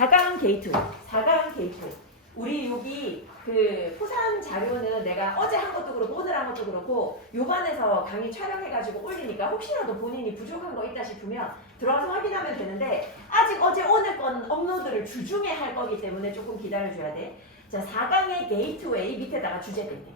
4강 게이트웨이. 4강 게이트웨이. 우리 여기 그 포상 자료는 내가 어제 한 것도 그렇고 오늘 한 것도 그렇고 요반에서 강의 촬영해가지고 올리니까 혹시라도 본인이 부족한 거 있다 싶으면 들어가서 확인하면 되는데 아직 어제 오늘 건 업로드를 주중에 할 거기 때문에 조금 기다려줘야 돼. 자, 4강의 게이트웨이 밑에다가 주제 땡땡.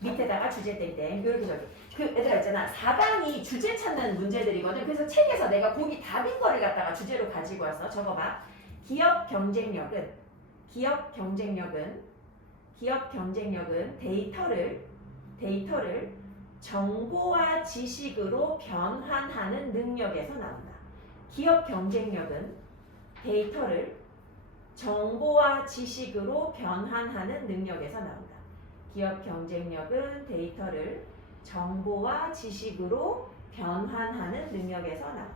밑에다가 주제 땡땡. 이렇게 저기. 그 얘들아 있잖아. 4강이 주제 찾는 문제들이거든. 그래서 책에서 내가 거기 답인 거를 갖다가 주제로 가지고 와서 적어봐. 기업 경쟁력은 데이터를 정보와 지식으로 변환하는 능력에서 나온다. 기업 경쟁력은 데이터를 정보와 지식으로 변환하는 능력에서 나온다. 기업 경쟁력은 데이터를 정보와 지식으로 변환하는 능력에서 나온다.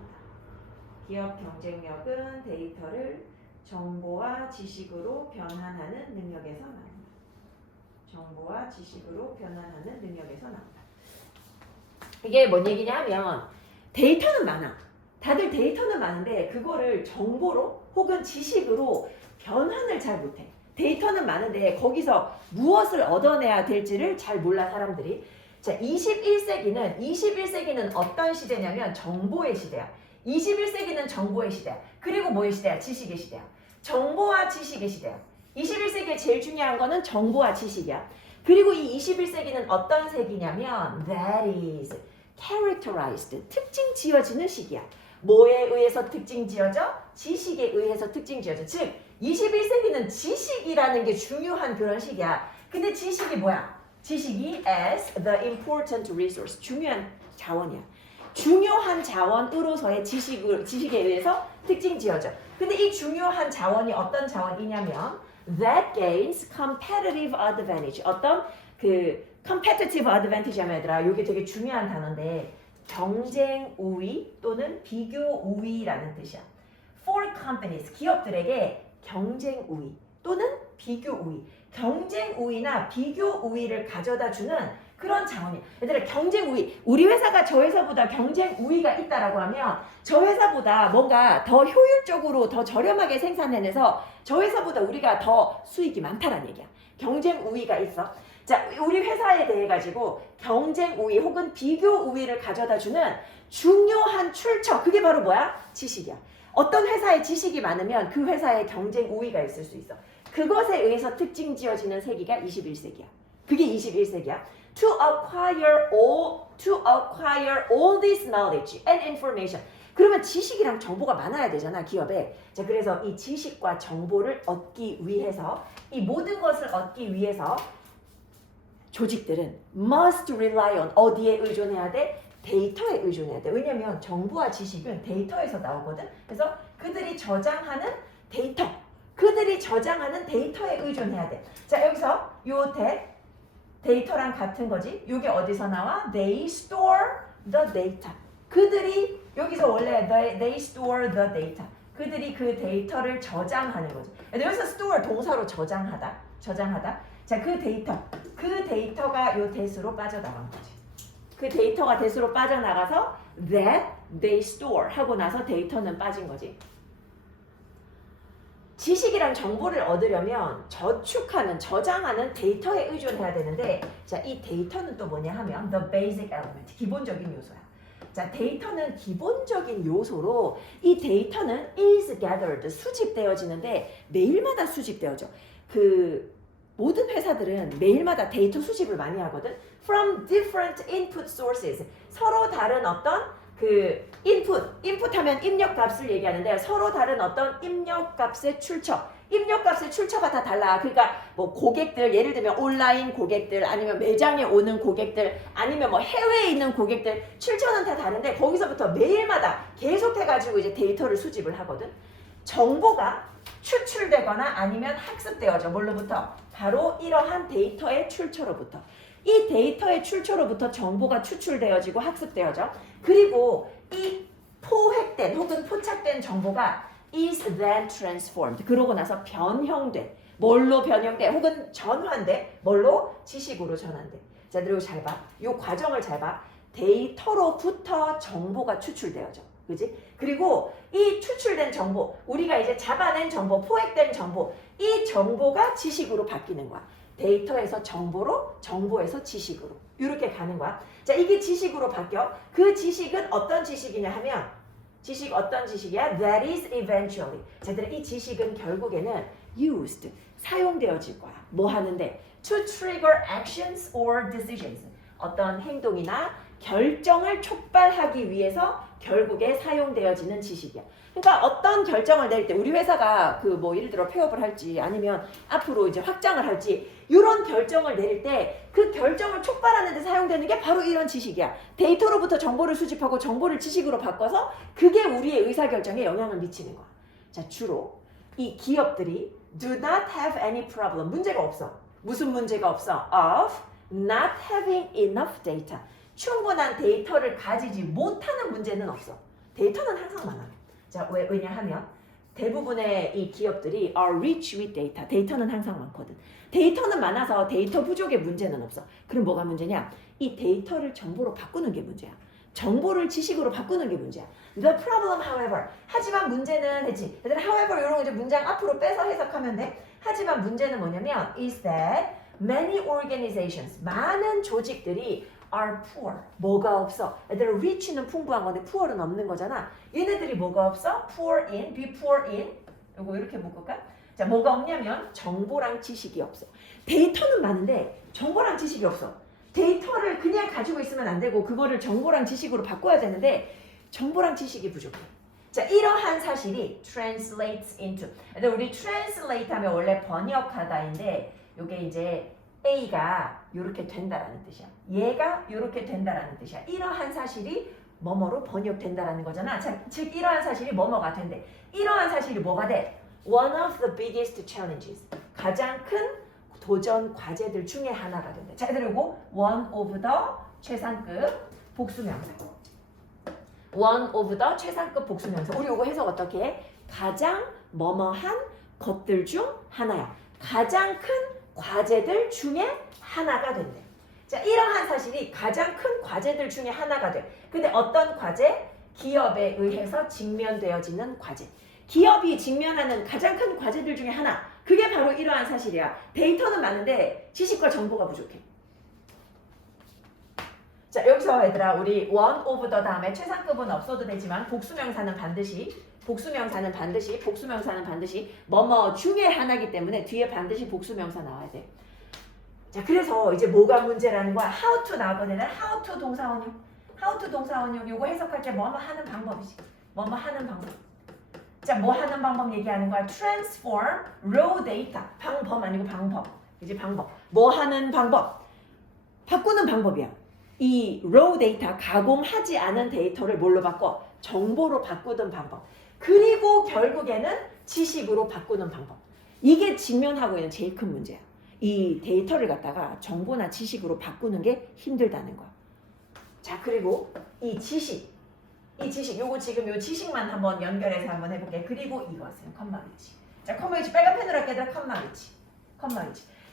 기업 경쟁력은 데이터를 정보와 지식으로 변환하는 능력에서 나온다. 정보와 지식으로 변환하는 능력에서 나온다. 이게 뭔 얘기냐면 데이터는 많아. 다들 데이터는 많은데 그거를 정보로 혹은 지식으로 변환을 잘 못해. 데이터는 많은데 거기서 무엇을 얻어내야 될지를 잘 몰라 사람들이. 자, 21세기는 어떤 시대냐면 정보의 시대야. 21세기는 정보의 시대야. 그리고 뭐의 시대야? 지식의 시대야. 정보와 지식의 시대야. 21세기에 제일 중요한 거는 정보와 지식이야. 그리고 이 21세기는 어떤 세기냐면 that is characterized, 특징 지어지는 시기야. 뭐에 의해서 특징 지어져? 지식에 의해서 특징 지어져. 즉 21세기는 지식이라는 게 중요한 그런 시기야. 근데 지식이 뭐야? 지식이 as the important resource, 중요한 자원이야. 중요한 자원으로서의 지식에 의해서 특징 지어져. 근데 이 중요한 자원이 어떤 자원이냐면 that gains competitive advantage. 어떤 그 competitive advantage 하면 얘들아, 이게 되게 중요한 단어인데 경쟁 우위 또는 비교 우위라는 뜻이야. For companies, 기업들에게 경쟁 우위 또는 비교 우위. 경쟁 우위나 비교 우위를 가져다 주는 그런 자원이야. 얘들아, 경쟁 우위. 우리 회사가 저 회사보다 경쟁 우위가 있다라고 하면 저 회사보다 뭔가 더 효율적으로 더 저렴하게 생산해내서 저 회사보다 우리가 더 수익이 많다라는 얘기야. 경쟁 우위가 있어. 자, 우리 회사에 대해 가지고 경쟁 우위 혹은 비교 우위를 가져다 주는 중요한 출처. 그게 바로 뭐야? 지식이야. 어떤 회사에 지식이 많으면 그 회사에 경쟁 우위가 있을 수 있어. 그것에 의해서 특징 지어지는 세기가 21세기야. 그게 21세기야. To acquire all this knowledge and information. 그러면 지식이랑 정보가 많아야 되잖아, 기업에. 자, 그래서 이 지식과 정보를 얻기 위해서, 이 모든 것을 얻기 위해서 조직들은 must rely on, 어디에 의존해야 돼? 데이터에 의존해야 돼. 왜냐면 정보와 지식은 데이터에서 나오거든. 그래서 그들이 저장하는 데이터에 의존해야 돼. 자, 여기서 요 데이터랑 같은 거지. 이게 어디서 나와? They store the data. 그들이 여기서 원래 they store the data. 그들이 그 데이터를 저장하는 거지. 여기서 store 동사로 저장하다. 자, 그 데이터가 요 대수로 빠져나간 거지. 그 데이터가 대수로 빠져나가서 that they store 하고 나서 데이터는 빠진 거지. 지식이랑 정보를 얻으려면 저장하는 데이터에 의존해야 되는데, 자, 이 데이터는 또 뭐냐 하면 the basic element, 기본적인 요소야. 자, 데이터는 기본적인 요소로 이 데이터는 is gathered, 수집되어지는데 매일마다 수집되어져. 그 모든 회사들은 매일마다 데이터 수집을 많이 하거든. From different input sources, 서로 다른 어떤 그 인풋하면 입력값을 얘기하는데 서로 다른 어떤 입력값의 출처가 다 달라. 그러니까 뭐 고객들, 예를 들면 온라인 고객들, 아니면 매장에 오는 고객들, 아니면 뭐 해외에 있는 고객들, 출처는 다 다른데 거기서부터 매일마다 계속해가지고 이제 데이터를 수집을 하거든. 정보가 추출되거나 아니면 학습되어져. 뭘로부터? 바로 이러한 데이터의 출처로부터. 이 데이터의 출처로부터 정보가 추출되어지고 학습되어져. 그리고 이 포획된 혹은 포착된 정보가 is then transformed. 그러고 나서 변형돼. 뭘로 변형돼? 혹은 전환돼. 뭘로? 지식으로 전환돼. 자, 그리고 잘 봐. 이 과정을 잘 봐. 데이터로부터 정보가 추출되어져. 그지? 그리고 이 추출된 정보, 우리가 이제 잡아낸 정보, 포획된 정보, 이 정보가 지식으로 바뀌는 거야. 데이터에서 정보로, 정보에서 지식으로. 이렇게 가는 거야. 자, 이게 지식으로 바뀌어. 그 지식은 어떤 지식이냐 하면, 지식 어떤 지식이야? That is eventually. 자, 얘들아, 이 지식은 결국에는 used, 사용되어질 거야. 뭐 하는데? To trigger actions or decisions. 어떤 행동이나 결정을 촉발하기 위해서 결국에 사용되어지는 지식이야. 그러니까 어떤 결정을 내릴 때 우리 회사가 그 뭐 예를 들어 폐업을 할지 아니면 앞으로 이제 확장을 할지 이런 결정을 내릴 때 그 결정을 촉발하는 데 사용되는 게 바로 이런 지식이야. 데이터로부터 정보를 수집하고 정보를 지식으로 바꿔서 그게 우리의 의사결정에 영향을 미치는 거야. 자, 주로 이 기업들이 do not have any problem. 문제가 없어. 무슨 문제가 없어? Of not having enough data. 충분한 데이터를 가지지 못하는 문제는 없어. 데이터는 항상 많아. 자, 왜냐하면 대부분의 이 기업들이 are rich with data. 데이터는 항상 많거든. 데이터는 많아서 데이터 부족의 문제는 없어. 그럼 뭐가 문제냐? 이 데이터를 정보로 바꾸는 게 문제야. 정보를 지식으로 바꾸는 게 문제야. The problem, however. 하지만 문제는 했지. 얘들아, however 이런 거 이제 문장 앞으로 빼서 해석하면 돼. 하지만 문제는 뭐냐면 is that many organizations, 많은 조직들이 are poor. 뭐가 없어? 얘들아, rich는 풍부한 건데 poor은 없는 거잖아. 얘네들이 뭐가 없어? poor in, be poor in. 요거 이렇게 묶을까? 자, 뭐가 없냐면 정보랑 지식이 없어. 데이터는 많은데 정보랑 지식이 없어. 데이터를 그냥 가지고 있으면 안 되고 그거를 정보랑 지식으로 바꿔야 되는데 정보랑 지식이 부족해. 자, 이러한 사실이 translates into. 근데 우리 translate 하면 원래 번역하다인데 요게 이제 A가 이렇게 된다라는 뜻이야. 얘가 이렇게 된다라는 뜻이야. 이러한 사실이 뭐뭐로 번역된다라는 거잖아. 자, 즉 이러한 사실이 뭐뭐가 된대. 이러한 사실이 뭐가 돼? One of the biggest challenges. 가장 큰 도전 과제들 중에 하나가 된대. 자, 그리고 one of the 최상급 복수명사. one of the 최상급 복수명사. 우리 이거 해석 어떻게 해? 가장 뭐뭐한 것들 중 하나야. 가장 큰 과제들 중에 하나가 된대. 자, 이러한 사실이 가장 큰 과제들 중에 하나가 돼. 근데 어떤 과제? 기업에 의해서 직면되어지는 과제. 기업이 직면하는 가장 큰 과제들 중에 하나. 그게 바로 이러한 사실이야. 데이터는 많은데 지식과 정보가 부족해. 자, 여기서 얘들아, 우리 one of the 다음에 최상급은 없어도 되지만 복수명사는 반드시 뭐뭐 중에 하나이기 때문에 뒤에 반드시 복수명사 나와야 돼. 자, 그래서 이제 뭐가 문제라는 거야? how to 나오거든. how to 동사원형 요거 해석할 때 뭐뭐 하는 방법이지. 뭐뭐 하는 방법. 자, 뭐 하는 방법 얘기하는 거야? transform raw data. 방법 아니고 방법. 이제 방법. 뭐 하는 방법. 바꾸는 방법이야. 이 raw data, 가공하지 않은 데이터를 뭘로 바꿔? 정보로 바꾸는 방법. 그리고 결국에는 지식으로 바꾸는 방법. 이게 직면하고 있는 제일 큰 문제야. 이 데이터를 갖다가 정보나 지식으로 바꾸는 게 힘들다는 거야. 자, 그리고 이 지식, 요거 지금 요 지식만 한번 연결해서 한번 해볼게. 그리고 이것은 컴마 위치. 자, 컴마 위치 빨간 펜으로 할게. 얘들아, 컴마 위치.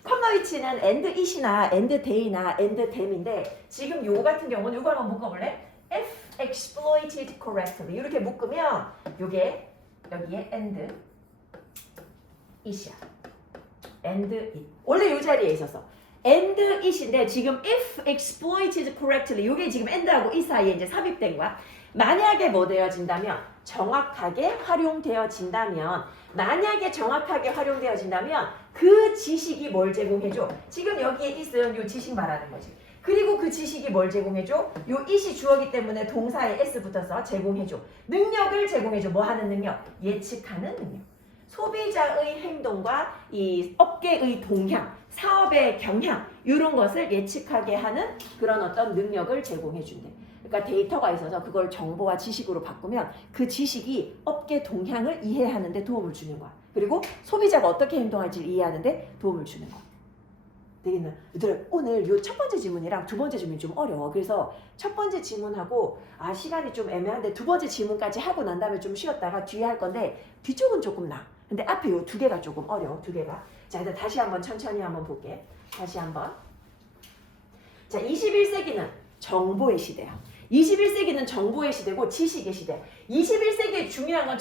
컴마 위치는 and it이나 and they나 and them인데 지금 요거 같은 경우는 요거 한번 묶어볼래? if exploited correctly 이렇게 묶으면 요게 여기에 and it이야. and it. 원래 요 자리에 있었어. and it인데 지금 if exploited correctly 요게 지금 and하고 it 사이에 이제 삽입된 거야. 만약에 뭐 되어진다면 정확하게 활용되어진다면 그 지식이 뭘 제공해줘? 지금 여기에 있은 요 지식 말하는 거지. 그리고 그 지식이 뭘 제공해줘? 요 it이 주어기 때문에 동사에 s 붙어서 제공해줘. 능력을 제공해줘. 뭐 하는 능력? 예측하는 능력. 소비자의 행동과 이 업계의 동향, 사업의 경향 이런 것을 예측하게 하는 그런 어떤 능력을 제공해준대. 그러니까 데이터가 있어서 그걸 정보와 지식으로 바꾸면 그 지식이 업계 동향을 이해하는 데 도움을 주는 거야. 그리고 소비자가 어떻게 행동할지를 이해하는 데 도움을 주는 거야. 되겠나? 얘들아, 오늘 요 첫 번째 지문이랑 두 번째 지문이 좀 어려워. 그래서 첫 번째 지문하고 시간이 좀 애매한데 두 번째 지문까지 하고 난 다음에 좀 쉬었다가 뒤에 할 건데 뒤쪽은 조금 나. 근데 앞에 요 두 개가 조금 어려워. 두 개가. 자, 일단 다시 한번 천천히 한번 볼게. 다시 한번. 자, 21세기는 정보의 시대야. 21세기는 정보의 시대고 지식의 시대. 21세기에 중요한 건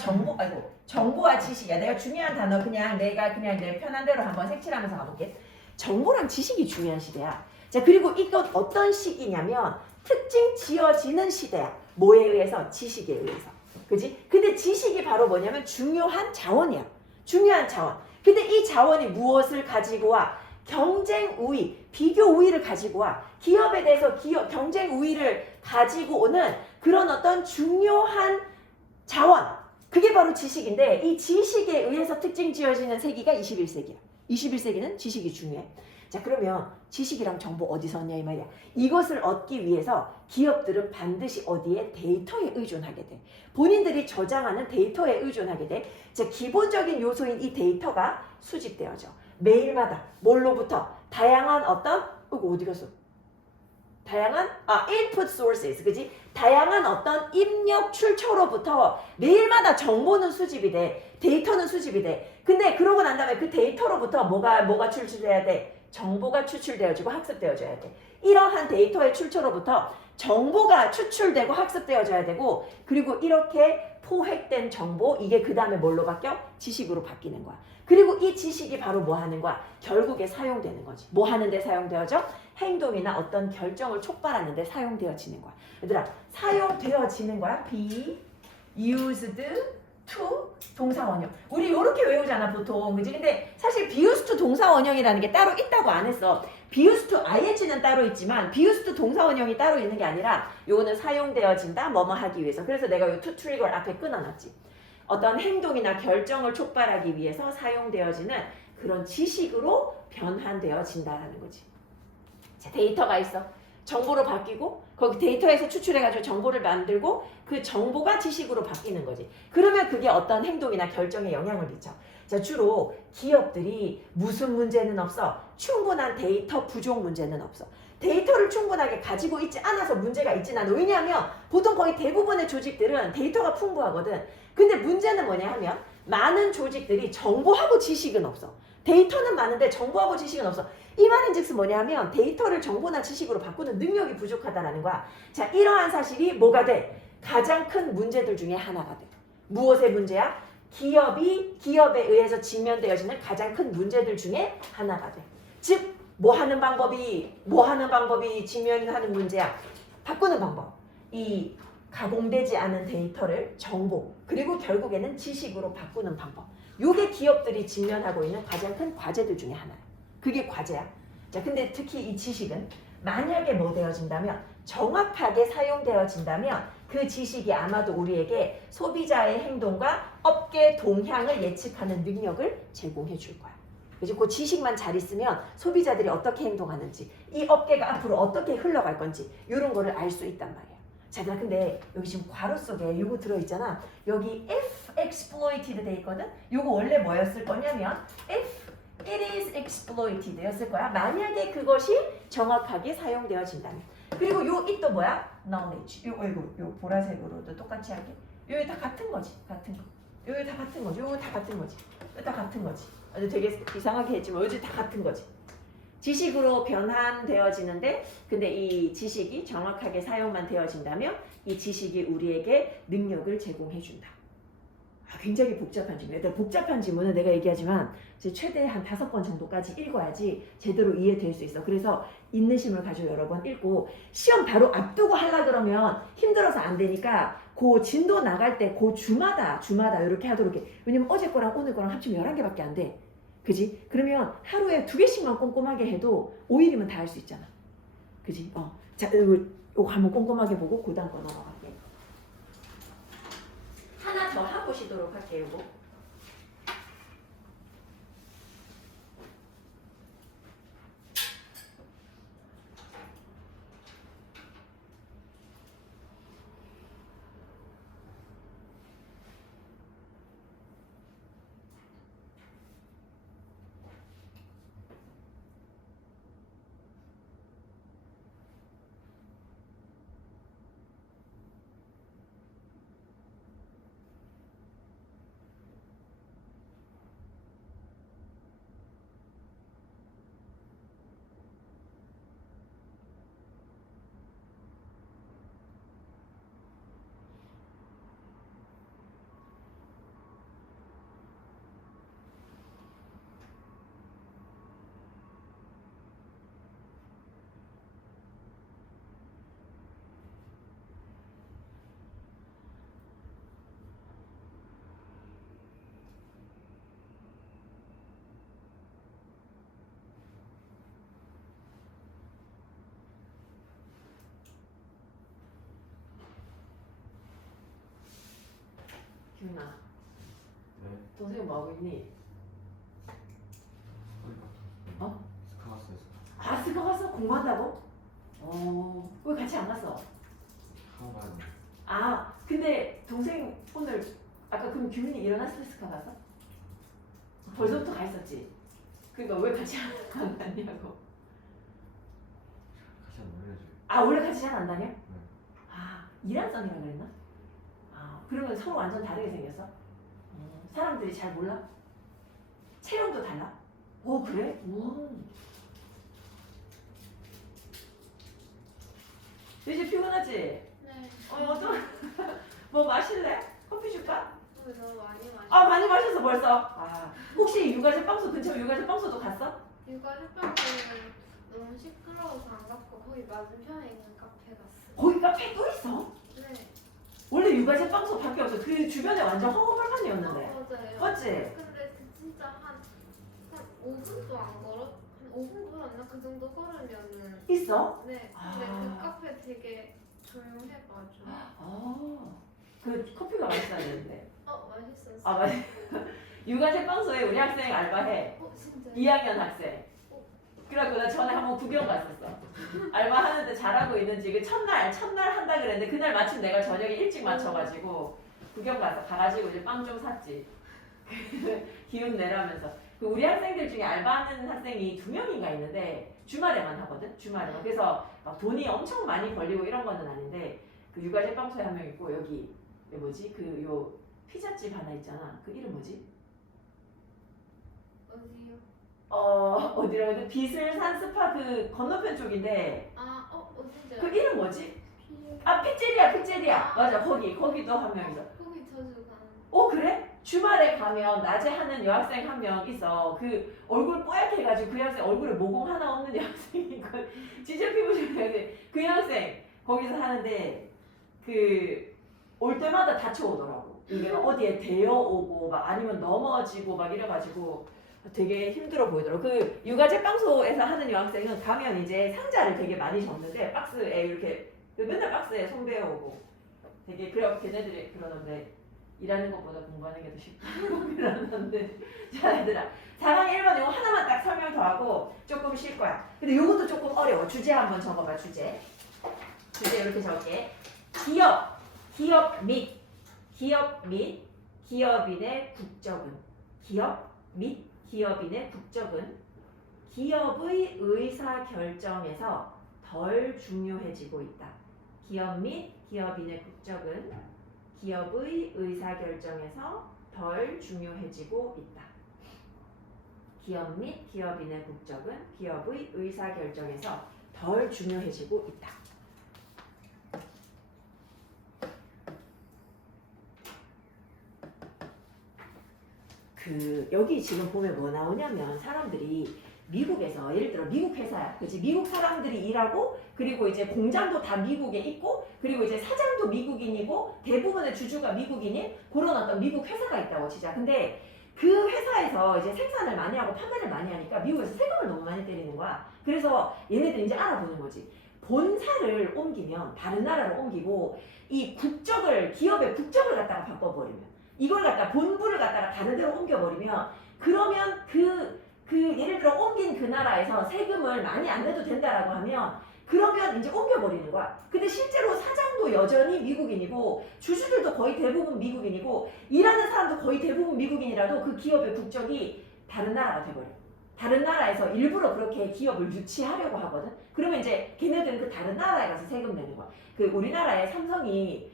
정보와 지식이야. 내가 중요한 단어 그냥 내가 그냥 내 편한 대로 한번 색칠하면서 가볼게. 정보랑 지식이 중요한 시대야. 자, 그리고 이건 어떤 시기냐면 특징 지어지는 시대야. 뭐에 의해서? 지식에 의해서. 그지? 근데 지식이 바로 뭐냐면 중요한 자원이야. 중요한 자원. 근데 이 자원이 무엇을 가지고 와? 경쟁 우위, 비교 우위를 가지고 와. 기업에 대해서 경쟁 우위를 가지고 오는 그런 어떤 중요한 자원. 그게 바로 지식인데 이 지식에 의해서 특징 지어지는 세기가 21세기야. 21세기는 지식이 중요해. 자, 그러면 지식이랑 정보 어디서 얻냐 이 말이야. 이것을 얻기 위해서 기업들은 반드시 어디에? 데이터에 의존하게 돼. 본인들이 저장하는 데이터에 의존하게 돼. 자, 기본적인 요소인 이 데이터가 수집되어져. 매일마다 뭘로부터? 다양한 어떤 이거 어디 갔어? 다양한 input sources, 그지? 다양한 어떤 입력 출처로부터 매일마다 정보는 수집이 돼. 데이터는 수집이 돼. 근데 그러고 난 다음에 그 데이터로부터 뭐가 출출돼야 돼? 정보가 추출되어지고 학습되어져야 돼. 이러한 데이터의 출처로부터 정보가 추출되고 학습되어져야 되고, 그리고 이렇게 포획된 정보, 이게 그 다음에 뭘로 바뀌어? 지식으로 바뀌는 거야. 그리고 이 지식이 바로 뭐 하는 거야? 결국에 사용되는 거지. 뭐 하는데 사용되어져? 행동이나 어떤 결정을 촉발하는 데 사용되어지는 거야. 얘들아, 사용되어지는 거야. be used to 동사 원형. 우리 이렇게 외우잖아 보통, 그지? 근데 사실 be used to 동사 원형이라는 게 따로 있다고 안 했어. be used to ing는 따로 있지만 be used to 동사 원형이 따로 있는 게 아니라 요거는 사용되어진다 뭐뭐 하기 위해서. 그래서 내가 요 to trigger 앞에 끊어놨지. 어떤 행동이나 결정을 촉발하기 위해서 사용되어지는 그런 지식으로 변환되어진다라는 거지. 자, 데이터가 있어. 정보로 바뀌고 거기 데이터에서 추출해가지고 정보를 만들고 그 정보가 지식으로 바뀌는 거지. 그러면 그게 어떤 행동이나 결정에 영향을 미쳐. 자, 주로 기업들이 무슨 문제는 없어? 충분한 데이터 부족 문제는 없어. 데이터를 충분하게 가지고 있지 않아서 문제가 있진 않아. 왜냐하면 보통 거의 대부분의 조직들은 데이터가 풍부하거든. 근데 문제는 뭐냐 하면 많은 조직들이 정보하고 지식은 없어. 데이터는 많은데 정보하고 지식은 없어. 이 말인즉슨 뭐냐 하면 데이터를 정보나 지식으로 바꾸는 능력이 부족하다라는 거야. 자, 이러한 사실이 뭐가 돼? 가장 큰 문제들 중에 하나가 돼. 무엇의 문제야? 기업에 의해서 직면되어지는 가장 큰 문제들 중에 하나가 돼. 즉, 뭐 하는 방법이 직면하는 문제야? 바꾸는 방법. 이 가공되지 않은 데이터를 정보, 그리고 결국에는 지식으로 바꾸는 방법. 요게 기업들이 직면하고 있는 가장 큰 과제들 중에 하나야. 그게 과제야. 자, 근데 특히 이 지식은 만약에 뭐 되어진다면, 정확하게 사용되어진다면 그 지식이 아마도 우리에게 소비자의 행동과 업계 동향을 예측하는 능력을 제공해 줄 거야. 그래서 그 지식만 잘 있으면 소비자들이 어떻게 행동하는지, 이 업계가 앞으로 어떻게 흘러갈 건지 이런 거를 알 수 있단 말이야. 자, 나 근데 여기 지금 괄호 속에 요거 들어있잖아. 여기 if exploited 돼 있거든. 요거 원래 뭐였을 거냐면 if it is exploited 였을 거야. 만약에 그것이 정확하게 사용되어진다면. 그리고 요 it도 뭐야? knowledge. 요 보라색으로도 똑같이 하게. 요게 다 같은 거지. 같은 거. 요게 다 같은 거지. 요거 다 같은 거지. 다 같은 거지. 되게 이상하게 했지만 요즘 다 같은 거지. 지식으로 변환되어지는데, 근데 이 지식이 정확하게 사용만 되어진다면 이 지식이 우리에게 능력을 제공해준다. 굉장히 복잡한 질문. 일단 복잡한 질문은 내가 얘기하지만 최대 한 5번 정도까지 읽어야지 제대로 이해될 수 있어. 그래서 인내심을 가지고 여러 번 읽고 시험 바로 앞두고 하려 그러면 힘들어서 안 되니까 그 진도 나갈 때 그 주마다 이렇게 하도록 해. 왜냐면 어제 거랑 오늘 거랑 합치면 11개밖에 안 돼. 그지? 그러면 하루에 2개씩만 꼼꼼하게 해도 5일이면 다 할 수 있잖아. 그지? 자, 이거 한번 꼼꼼하게 보고 그 다음 거 넘어갈게. 하나 더 해보시도록 할게요. 이거. 기훈아, 네. 동생이 뭐하고 있니? 어? 스카마스에서 아, 스카 갔어? 공부한다고? 왜 같이 안 갔어? 하고 가야 돼. 아, 근데 동생 오늘 아까 그럼 규민이 일어났을 때 스카 갔어? 벌써부터 가 있었지? 그러니까 왜 같이 안 갔냐고. 같이 안 놀려줘. 아, 원래 같이 잘 안 다녀? 네. 아, 이란성이라 그랬나? 아, 그러면 서로 완전 다르게 생겼어? 사람들이 잘 몰라? 체형도 달라? 오, 그래? 이제 피곤하지? 네. 어떤 뭐 마실래? 커피 줄까? 너무 많이 마셔. 아, 많이 마셨어 벌써. 아, 혹시 육아제 빵소 근처 육아제 빵소도 갔어? 육아 협박은 너무 시끄러워서 안 갔고 거기 맞은편에 있는 카페 갔어요. 거기 카페 또 있어? 네. 원래 육아제 빵소 밖에 없어. 그 주변에 완전 허허벌판이었는데. 맞아요. 맞지? 근데 그 진짜 한 5분도 안 걸어? 한 5분 걸었나? 그 정도 걸으면은 있어? 네. 근데 아. 그 카페 되게 조용해가지고. 아, 그 커피가 맛있어야 되는데. 맛있었어. 아, 맞아. 육아제 빵소에 우리 학생 알바해. 진짜. 2학년 학생. 그래갖고 나 전에 한번 구경 갔었어. 알바하는데 잘하고 있는지 그 첫날 한다 그랬는데 그날 마침 내가 저녁에 일찍 맞춰가지고 구경 가가지고 이제 빵 좀 샀지. 기운 내라면서. 그 우리 학생들 중에 알바하는 학생이 2명인가 있는데 주말에만 하거든. 주말에만. 그래서 막 돈이 엄청 많이 걸리고 이런 거는 아닌데 그 육아제 빵소에 한 명 있고 여기 뭐지 그 요 피자집 하나 있잖아. 그 이름 뭐지? 어디요? 어디라고 해야 돼? 비슬산 스파 그 건너편 쪽인데 어딘지 그 이름 뭐지? 피에. 아, 피제리야. 맞아, 거기도 한 명 있어. 거기 자주 가는. 그래? 주말에 가면 낮에 하는 여학생 한 명 있어. 그 얼굴 뽀얗게 해가지고 그 여학생 얼굴에 모공 하나 없는 여학생이 진짜 피부 좋은데 그 여학생 거기서 하는데 그 올 때마다 다쳐오더라고. 이게 막 어디에 데어오고 막 아니면 넘어지고 막 이래가지고 되게 힘들어 보이더라고. 그 육아제 빵소에서 하는 여학생은 가면 이제 상자를 되게 많이 접는데 박스에 이렇게 맨날 박스에 손배어오고 되게 그래 걔네들이 그러는데 일하는 것보다 공부하는 게 더 쉽다고 그러는데 자 얘들아 4강 1번 이거 하나만 딱 설명 더 하고 조금 쉴 거야. 근데 이것도 조금 어려워. 주제 한번 적어봐. 주제 이렇게 적을게. 기업 및 기업인의 국적은 기업 및 기업인의 국적은 기업의 의사 결정에서 덜 중요해지고 있다. 기업 및 기업인의 국적은 기업의 의사 결정에서 덜 중요해지고 있다. 기업 및 기업인의 국적은 기업의 의사 결정에서 덜 중요해지고 있다. 여기 지금 보면 뭐 나오냐면 사람들이 미국에서 예를 들어 미국 회사야. 그치? 미국 사람들이 일하고 그리고 이제 공장도 다 미국에 있고 그리고 이제 사장도 미국인이고 대부분의 주주가 미국인인 그런 어떤 미국 회사가 있다고 치자. 근데 그 회사에서 이제 생산을 많이 하고 판매를 많이 하니까 미국에서 세금을 너무 많이 때리는 거야. 그래서 얘네들이 이제 알아보는 거지. 본사를 옮기면 다른 나라로 옮기고 이 기업의 국적을 갖다가 바꿔버리면 이걸 갖다 본부를 갖다가 다른 데로 옮겨버리면 그러면 예를 들어 옮긴 그 나라에서 세금을 많이 안 내도 된다라고 하면 그러면 이제 옮겨버리는 거야. 근데 실제로 사장도 여전히 미국인이고 주주들도 거의 대부분 미국인이고 일하는 사람도 거의 대부분 미국인이라도 그 기업의 국적이 다른 나라가 돼버려. 다른 나라에서 일부러 그렇게 기업을 유치하려고 하거든. 그러면 이제 걔네들은 그 다른 나라에 가서 세금 내는 거야. 그 우리나라의 삼성이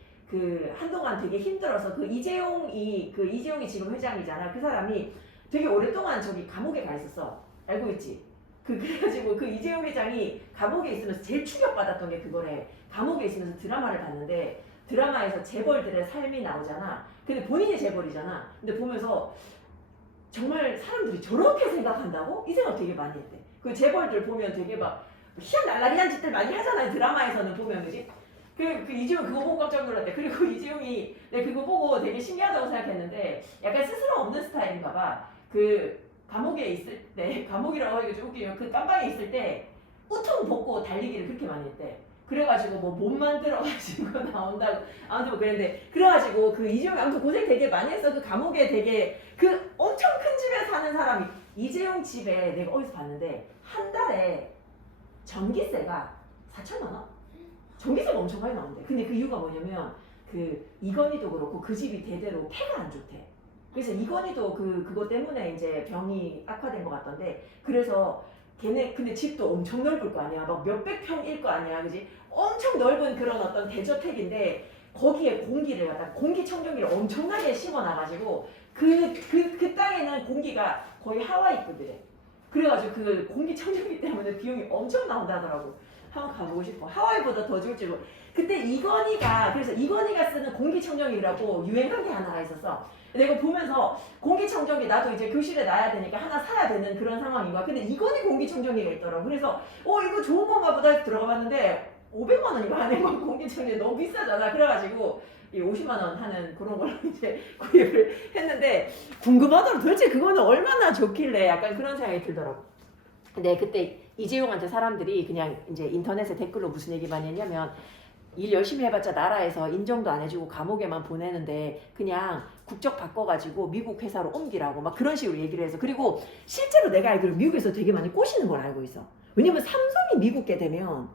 한동안 되게 힘들어서 이재용이 지금 회장이잖아. 그 사람이 되게 오랫동안 저기 감옥에 가 있었어. 알고 있지? 그래가지고 그 이재용 회장이 감옥에 있으면서 제일 충격받았던 게 그거래. 감옥에 있으면서 드라마를 봤는데 드라마에서 재벌들의 삶이 나오잖아. 근데 본인이 재벌이잖아. 근데 보면서 정말 사람들이 저렇게 생각한다고? 이 생각 되게 많이 했대. 그 재벌들 보면 되게 막 희한날라리한 짓들 많이 하잖아요. 드라마에서는 보면 그지? 그 이재용 그거 보고 깜짝 놀랐대. 그리고 이재용이 그거 보고 되게 신기하다고 생각했는데 약간 스스럼 없는 스타일인가 봐. 감옥에 있을 때 감옥이라고 하기가 좀 웃기면 그 깜방에 있을 때 우통 벗고 달리기를 그렇게 많이 했대. 그래가지고 뭐 몸만 들어가지고 나온다고 아무튼 뭐 그랬는데 그래가지고 그 이재용이 아무튼 고생 되게 많이 했어. 그 감옥에 되게 그 엄청 큰 집에 사는 사람이 이재용 집에 내가 어디서 봤는데 한 달에 전기세가 4천만 원? 전기세가 엄청 많이 나온대. 근데 그 이유가 뭐냐면 그 이건희도 그렇고 그 집이 대대로 폐가 안 좋대. 그래서 이건희도 그것 때문에 이제 병이 악화된 것 같던데 그래서 걔네 근데 집도 엄청 넓을 거 아니야. 막 몇백 평일 거 아니야. 그지? 엄청 넓은 그런 어떤 대저택인데 거기에 공기를 갖다 공기청정기를 엄청나게 심어놔가지고 그 땅에는 공기가 거의 하와이급이래. 그래가지고 그 공기청정기 때문에 비용이 엄청 나온다더라고. 한번 가보고 싶어. 하와이보다 더 좋을지 모르. 그때 그래서 이건희가 쓰는 공기청정기라고 유행한 게 하나가 있었어. 내가 보면서 공기청정기 나도 이제 교실에 놔야 되니까 하나 사야 되는 그런 상황인 거야. 근데 이건희 공기청정기가 있더라고. 그래서 이거 좋은 건가 보다 해서 들어가 봤는데 500만 원이고 하는 건 공기청정기 너무 비싸잖아. 그래가지고 이 50만 원 하는 그런 걸로 이제 구입을 했는데 궁금하더라고. 도대체 그거는 얼마나 좋길래 약간 그런 생각이 들더라고. 근데 그때 이재용한테 사람들이 그냥 이제 인터넷에 댓글로 무슨 얘기 많이 했냐면 일 열심히 해봤자 나라에서 인정도 안 해주고 감옥에만 보내는데 그냥 국적 바꿔가지고 미국 회사로 옮기라고 막 그런 식으로 얘기를 해서 그리고 실제로 내가 알기로 미국에서 되게 많이 꼬시는 걸 알고 있어. 왜냐면 삼성이 미국게 되면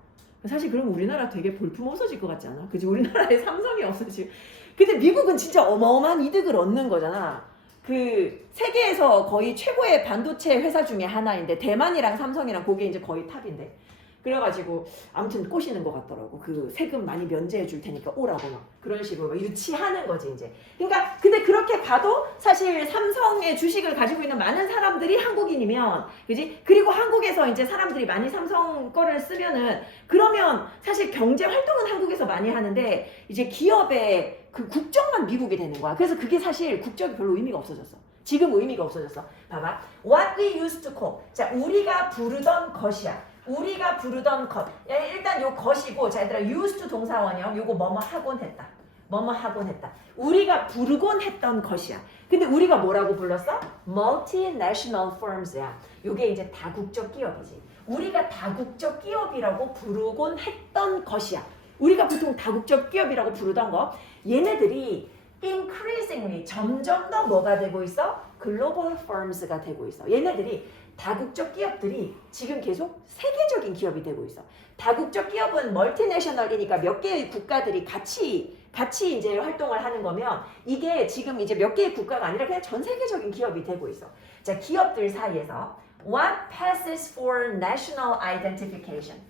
사실 그럼 우리나라 되게 볼품 없어질 것 같지 않아? 그치? 우리나라에 삼성이 없어지고 근데 미국은 진짜 어마어마한 이득을 얻는 거잖아. 그 세계에서 거의 최고의 반도체 회사 중에 하나인데 대만이랑 삼성이랑 그게 이제 거의 탑인데 그래가지고 아무튼 꼬시는 것 같더라고. 그 세금 많이 면제해 줄 테니까 오라고 막 그런 식으로 막 유치하는 거지 이제. 그러니까 근데 그렇게 가도 사실 삼성의 주식을 가지고 있는 많은 사람들이 한국인이면 그지? 그리고 한국에서 이제 사람들이 많이 삼성 거를 쓰면은 그러면 사실 경제 활동은 한국에서 많이 하는데 이제 기업의 그 국적만 미국이 되는 거야. 그래서 그게 사실 국적이 별로 의미가 없어졌어. 지금 의미가 없어졌어. 봐봐. What we used to call. 자, 우리가 부르던 것이야. 우리가 부르던 것. 일단 요 것이고, 자, 얘들아, used 동사원형. 요거 뭐뭐 하곤 했다. 뭐뭐 하곤 했다. 우리가 부르곤 했던 것이야. 근데 우리가 뭐라고 불렀어? multinational firms야. 요게 이제 다국적 기업이지. 우리가 다국적 기업이라고 부르곤 했던 것이야. 우리가 보통 다국적 기업이라고 부르던 거. 얘네들이 increasingly 점점 더 뭐가 되고 있어? 글로벌 firms가 되고 있어. 얘네들이 다국적 기업들이 지금 계속 세계적인 기업이 되고 있어. 다국적 기업은 멀티내셔널이니까 몇 개의 국가들이 같이 이제 활동을 하는 거면 이게 지금 이제 몇 개의 국가가 아니라 그냥 전 세계적인 기업이 되고 있어. 자, 기업들 사이에서 what passes for national identification.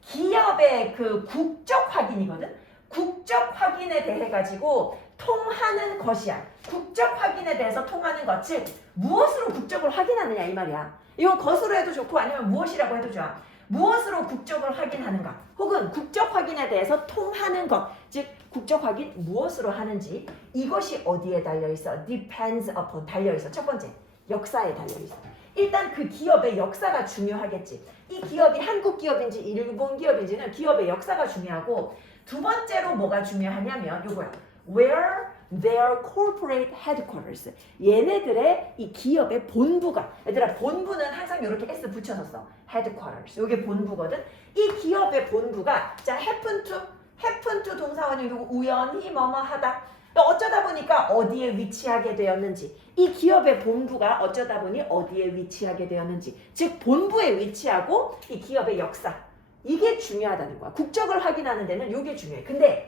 기업의 그 국적 확인이거든. 국적 확인에 대해 가지고 통하는 것이야. 국적 확인에 대해서 통하는 것, 즉 무엇으로 국적을 확인하느냐 이 말이야. 이건 것으로 해도 좋고 아니면 무엇이라고 해도 좋아. 무엇으로 국적을 확인하는가 혹은 국적 확인에 대해서 통하는 것, 즉 국적 확인 무엇으로 하는지 이것이 어디에 달려있어? depends upon 달려있어. 첫 번째, 역사에 달려있어. 일단 그 기업의 역사가 중요하겠지. 이 기업이 한국 기업인지 일본 기업인지는 기업의 역사가 중요하고 두 번째로 뭐가 중요하냐면 요거야. Where their corporate headquarters. 얘네들의 이 기업의 본부가. 얘들아 본부는 항상 이렇게 S 붙여놨어. headquarters. 요게 본부거든. 이 기업의 본부가 자 happen to 동사원이 요거 우연히 뭐뭐 하다. 어쩌다 보니까 어디에 위치하게 되었는지. 이 기업의 본부가 어쩌다 보니 어디에 위치하게 되었는지. 즉 본부에 위치하고 이 기업의 역사. 이게 중요하다는 거야. 국적을 확인하는 데는 요게 중요해. 근데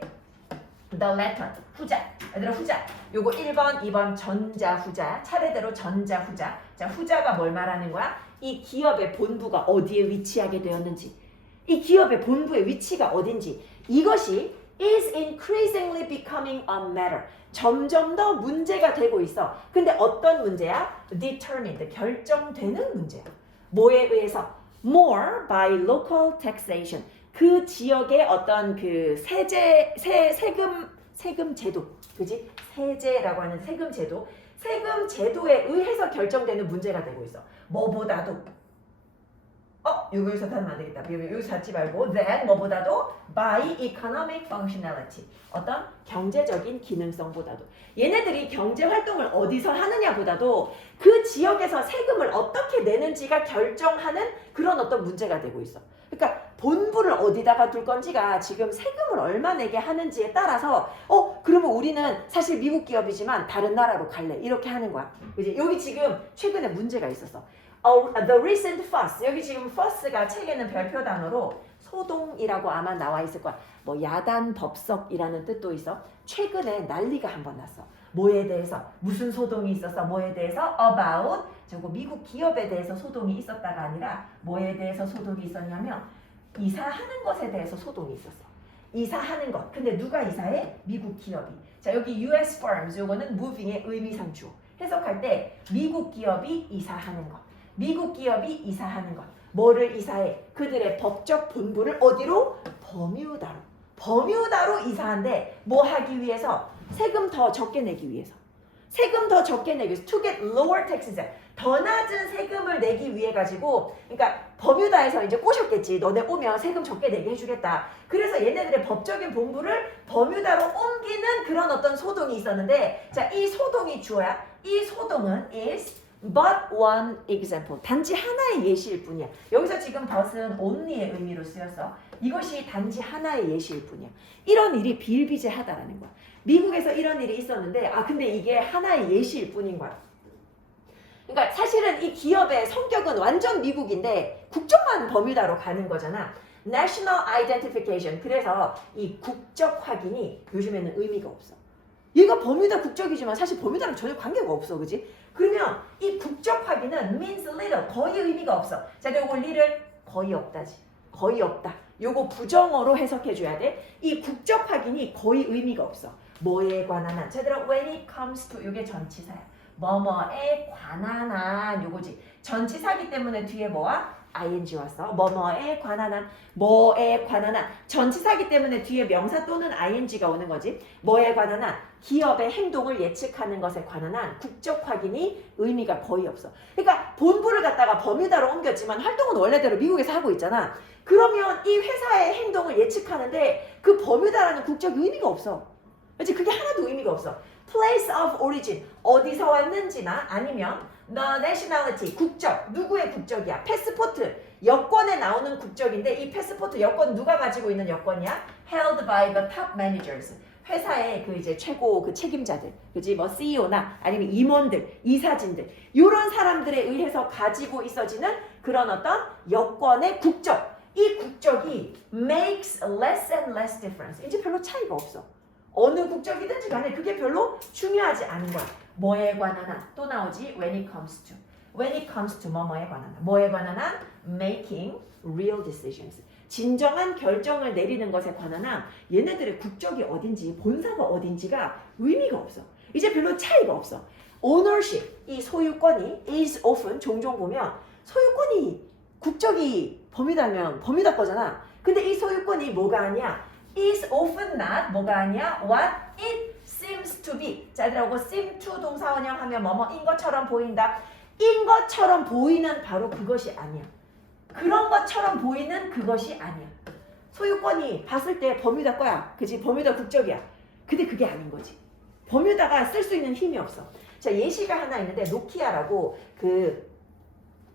the letter, 후자. 얘들아 후자. 요거 1번, 2번 전자, 후자. 차례대로 전자, 후자. 자, 후자가 뭘 말하는 거야? 이 기업의 본부가 어디에 위치하게 되었는지. 이 기업의 본부의 위치가 어딘지. 이것이 is increasingly becoming a matter. 점점 더 문제가 되고 있어. 근데 어떤 문제야? determined. 결정되는 문제야. 뭐에 의해서? more by local taxation. 그 지역의 어떤 그 세금 제도, 그지? 세제라고 하는 세금 제도에 의해서 결정되는 문제가 되고 있어. 뭐보다도 여기서 하면 안 되겠다. 여기서 찾지 말고 then 뭐보다도 by economic functionality. 어떤 경제적인 기능성보다도. 얘네들이 경제 활동을 어디서 하느냐보다도 그 지역에서 세금을 어떻게 내는지가 결정하는 그런 어떤 문제가 되고 있어. 그러니까 본부를 어디다가 둘 건지가 지금 세금을 얼마 내게 하는지에 따라서 그러면 우리는 사실 미국 기업이지만 다른 나라로 갈래 이렇게 하는 거야. 그지? 여기 지금 최근에 문제가 있었어. The recent fuss. 여기 지금 fuss가 책에는 별표 단어로 소동이라고 아마 나와 있을 거야. 뭐 야단 법석이라는 뜻도 있어. 최근에 난리가 한 번 났어. 뭐에 대해서 무슨 소동이 있었어? 뭐에 대해서 about 저거 미국 기업에 대해서 소동이 있었다가 아니라 뭐에 대해서 소동이 있었냐면 이사하는 것에 대해서 소동이 있었어. 이사하는 것. 근데 누가 이사해? 미국 기업이. 자, 여기 US firms 요거는 moving의 의미상 주어. 해석할 때 미국 기업이 이사하는 것. 미국 기업이 이사하는 것. 뭐를 이사해? 그들의 법적 본부를 어디로? 버뮤다로. 버뮤다로 이사한대. 뭐 하기 위해서? 세금 더 적게 내기 위해서. 세금 더 적게 내기 위해서. To get lower taxes. 더 낮은 세금을 내기 위해 가지고, 그러니까 버뮤다에서 이제 꼬셨겠지. 너네 오면 세금 적게 내게 해주겠다. 그래서 얘네들의 법적인 본부를 버뮤다로 옮기는 그런 어떤 소동이 있었는데, 자, 이 소동이 주어야. 이 소동은 is but one example. 단지 하나의 예시일 뿐이야. 여기서 지금 but은 only의 의미로 쓰였어. 이것이 단지 하나의 예시일 뿐이야. 이런 일이 비일비재하다라는 거야. 미국에서 이런 일이 있었는데 근데 이게 하나의 예시일 뿐인 거야. 그러니까 사실은 이 기업의 성격은 완전 미국인데 국적만 버뮤다로 가는 거잖아. National Identification. 그래서 이 국적 확인이 요즘에는 의미가 없어. 얘가 버뮤다 국적이지만 사실 버뮤다랑 전혀 관계가 없어. 그지? 그러면 이 국적 확인은 means little. 거의 의미가 없어. 자, 요거 little 거의 없다지. 거의 없다. 요거 부정어로 해석해 줘야 돼. 이 국적 확인이 거의 의미가 없어. 뭐에 관한 한. 자, 얘들아, when it comes to 요게 전치사야. 뭐뭐에 관한 한 요거지. 전치사기 때문에 뒤에 뭐와? ing 왔어. 뭐뭐에 관한 한. 뭐에 관한 한. 전치사기 때문에 뒤에 명사 또는 ing가 오는 거지. 뭐에 관한 한. 기업의 행동을 예측하는 것에 관한 한 국적 확인이 의미가 거의 없어. 그러니까 본부를 갖다가 버뮤다로 옮겼지만 활동은 원래대로 미국에서 하고 있잖아. 그러면 이 회사의 행동을 예측하는데 그 버뮤다라는 국적이 의미가 없어. 그렇지? 그게 하나도 의미가 없어. Place of origin, 어디서 왔는지나 아니면 the nationality, 국적, 누구의 국적이야? 패스포트, 여권에 나오는 국적인데 이 패스포트 여권 누가 가지고 있는 여권이야? Held by the top managers. 회사의 그 이제 최고 그 책임자들, 그지? 뭐 CEO나 아니면 임원들, 이사진들 이런 사람들에 의해서 가지고 있어지는 그런 어떤 여권의 국적. 이 국적이 makes less and less difference. 이제 별로 차이가 없어. 어느 국적이든지 간에 그게 별로 중요하지 않은 거야. 뭐에 관한 한. 또 나오지 when it comes to. when it comes to 뭐뭐에 관한 한. 뭐에 관한 한? making real decisions. 진정한 결정을 내리는 것에 관한 한 얘네들의 국적이 어딘지 본사가 어딘지가 의미가 없어. 이제 별로 차이가 없어. ownership, 이 소유권이 is often 종종 보면 소유권이 국적이 버뮤다면 버뮤다 거잖아. 근데 이 소유권이 뭐가 아니야? is often not 뭐가 아니야? what it seems to be. 자, 얘들하고 seem to 동사 원형하면 뭐뭐인 것처럼 보인다. 인 것처럼 보이는 바로 그것이 아니야. 그런 것처럼 보이는 그것이 아니야. 소유권이 봤을 때 버뮤다 거야. 그지? 버뮤다 국적이야. 근데 그게 아닌 거지. 버뮤다가 쓸 수 있는 힘이 없어. 자, 예시가 하나 있는데 노키아라고 그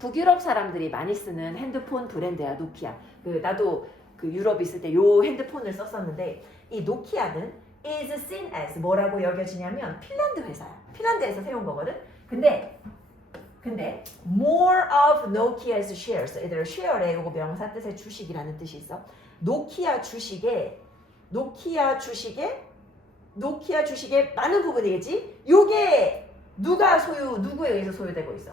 북유럽 사람들이 많이 쓰는 핸드폰 브랜드야. 노키아. 나도 그 유럽 있을 때 요 핸드폰을 썼었는데 이 노키아는 is seen as 뭐라고 여겨지냐면 핀란드 회사야. 핀란드에서 세운 거거든. 근데 more of Nokia's shares. 얘들아, share에 요거 명사 뜻의 주식이라는 뜻이 있어. 노키아 주식의 많은 부분이겠지? 요게 누구에 의해서 소유되고 있어?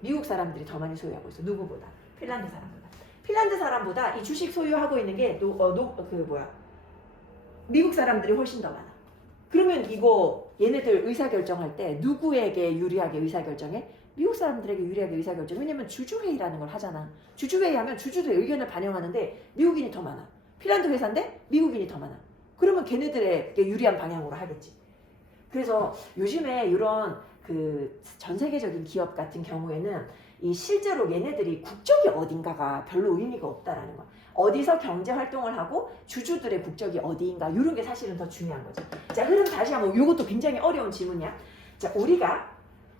미국 사람들이 더 많이 소유하고 있어. 누구보다? 핀란드 사람보다. 핀란드 사람보다 이 주식 소유하고 있는 게 미국 사람들이 훨씬 더 많아. 그러면 이거 얘네들 의사결정할 때 누구에게 유리하게 의사결정해? 미국 사람들에게 유리하게 의사결정. 왜냐면 주주회의라는 걸 하잖아. 주주회의 하면 주주들의 의견을 반영하는데 미국인이 더 많아. 핀란드 회사인데 미국인이 더 많아. 그러면 걔네들에게 유리한 방향으로 하겠지. 그래서 요즘에 이런 그 전 세계적인 기업 같은 경우에는 이 실제로 얘네들이 국적이 어딘가가 별로 의미가 없다라는 거야. 어디서 경제 활동을 하고 주주들의 국적이 어디인가 이런 게 사실은 더 중요한 거지. 자, 그럼 다시 한번 이것도 굉장히 어려운 질문이야. 자, 우리가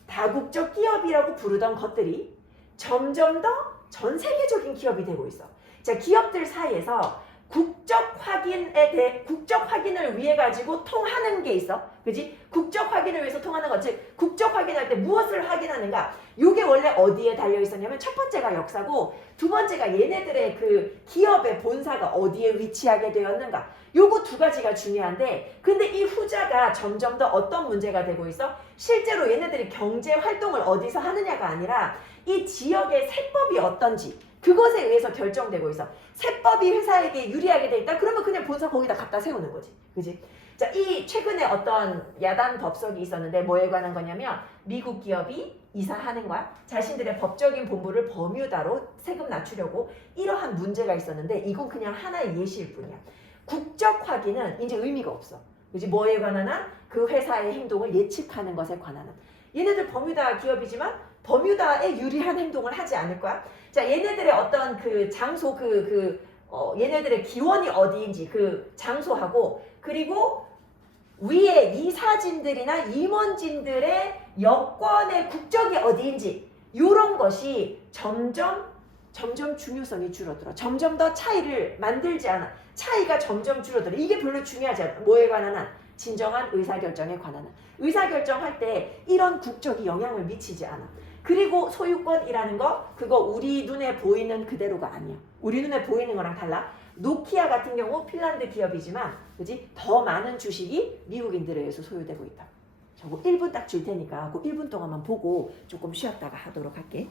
다국적 기업이라고 부르던 것들이 점점 더 전 세계적인 기업이 되고 있어. 자, 기업들 사이에서 국적 확인을 위해 가지고 통하는 게 있어. 그지? 국적 확인을 위해서 통하는 것. 즉, 국적 확인할 때 무엇을 확인하는가? 요게 원래 어디에 달려 있었냐면 첫 번째가 역사고 두 번째가 얘네들의 그 기업의 본사가 어디에 위치하게 되었는가. 요거 두 가지가 중요한데 근데 이 후자가 점점 더 어떤 문제가 되고 있어? 실제로 얘네들이 경제 활동을 어디서 하느냐가 아니라 이 지역의 세법이 어떤지 그것에 의해서 결정되고 있어. 세법이 회사에게 유리하게 돼 있다? 그러면 그냥 본사 거기다 갖다 세우는 거지. 그지? 자, 이 최근에 어떤 야단 법석이 있었는데 뭐에 관한 거냐면 미국 기업이 이사하는 거야. 자신들의 법적인 본부를 버뮤다로 세금 낮추려고 이러한 문제가 있었는데 이건 그냥 하나의 예시일 뿐이야. 국적 확인은 이제 의미가 없어. 그지? 뭐에 관한 한? 그 회사의 행동을 예측하는 것에 관한 한. 얘네들 버뮤다 기업이지만 버뮤다에 유리한 행동을 하지 않을 거야. 자, 얘네들의 어떤 그 장소 얘네들의 기원이 어디인지 그 장소하고 그리고 위에 이사진들이나 임원진들의 여권의 국적이 어디인지 이런 것이 점점 중요성이 줄어들어. 점점 더 차이를 만들지 않아. 차이가 점점 줄어들어. 이게 별로 중요하지 않아. 뭐에 관한 한? 진정한 의사결정에 관한 한. 의사결정할 때 이런 국적이 영향을 미치지 않아. 그리고 소유권이라는 거 그거 우리 눈에 보이는 그대로가 아니야. 우리 눈에 보이는 거랑 달라. 노키아 같은 경우 핀란드 기업이지만 그지? 더 많은 주식이 미국인들에 의해서 소유되고 있다. 저거 1분 딱 줄 테니까 그 1분 동안만 보고 조금 쉬었다가 하도록 할게.